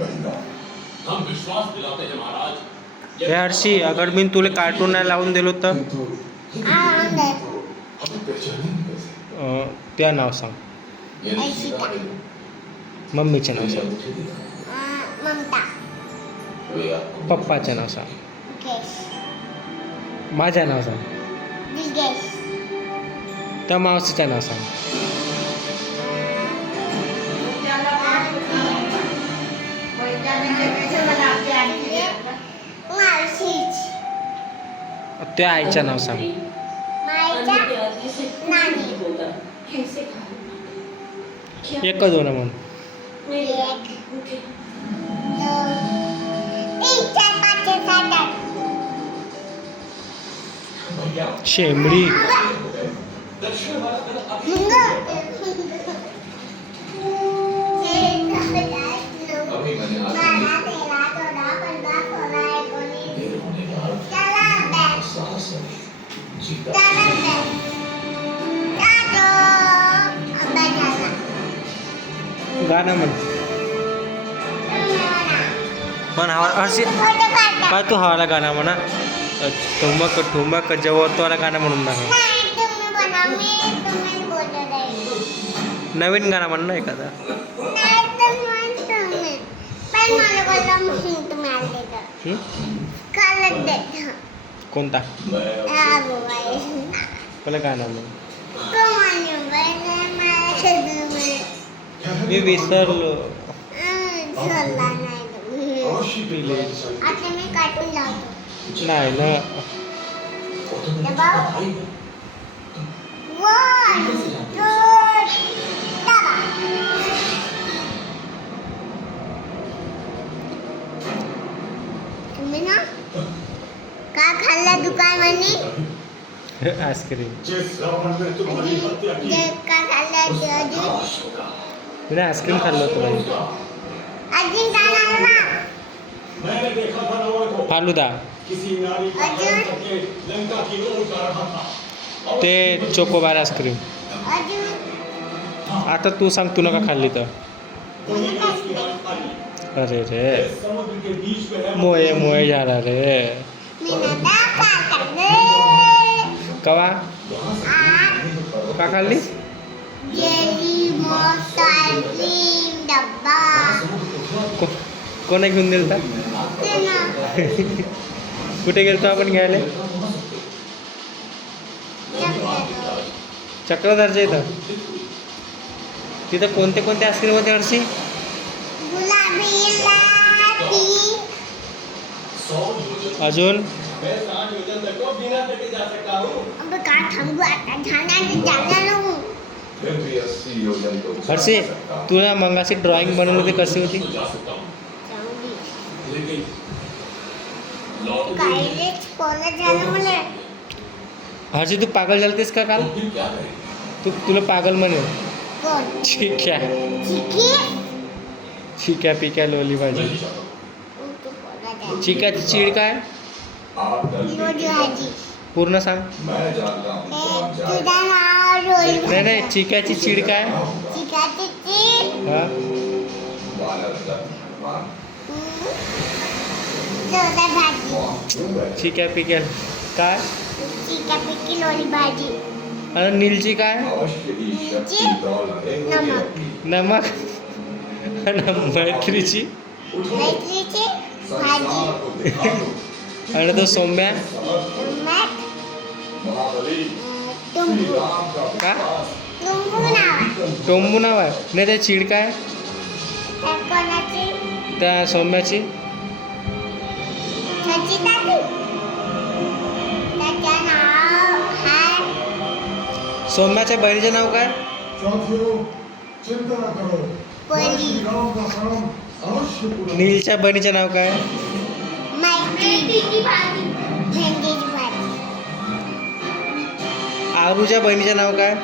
हम विश्वास दिलाते हैं महाराज। हे हर्षी, अगर मी तुला कार्टून नाही लावून दिलो तर त्या नाव सांग, मम्मीचं नाव सांग, ममता, पप्पाचं नाव सांग, माझं नाव सांग, त्या मावशीचं नाव सांग. त्या आईचं नाव सांग. एकच हो ना म्हणून. शेंबडी. गाणं म्हण पण हर्षी, काय तू हवाला गाणं म्हणा. ठुमक ठुमक जवळतोला गाणं म्हणून दाखव. नवीन गाणं म्हण ना एखादा. कोणता पहिलं गाणं म्हण. मी विसरलो. नाही ना. तुम्ही ना काय खाल्लं दुकानमध्ये? आईस्क्रीम. काय खाल्लं मी आईस्क्रीम खाल्लं होतं बाई. अजून काय खाल्लं? फालुदा. ते चोकोबार आईस्क्रीम. आता तू सांग तू नका खाल्ली तर. अरे रे मोये मोये झाला रे. कवा का खाल्ली? कोणा घेऊन दिलता? कुठे गेलतो आपण घ्यायला? चक्रधरच्या इथं. तिथं कोणते कोणते आईस्क्रीम होते हर्षी? अजून हर्षी, तुला मंगाशी ड्रॉइंग बनवली होती, कशी होती? हर्षी, तू पागल झालतीस का काल? तुला पागल म्हणेल. चिक्या चिक्या पिक्या लोली भाजी. चिक्याची चीड काय? पूर्ण सांग. नाही नाही, चिक्याची चीड काय? हा चिक्या पिक्या काय? आणि नीलची काय? नमक. मैत्रीची आणि तो सौम्या का? टोंबू नाव आहे. नाही त्या चीड काय? त्या सौम्याची सौम्याच्या बहिणीचे नाव काय? नीलच्या बहिणीचे नाव काय? आरूच्या बहिणीचे नाव काय?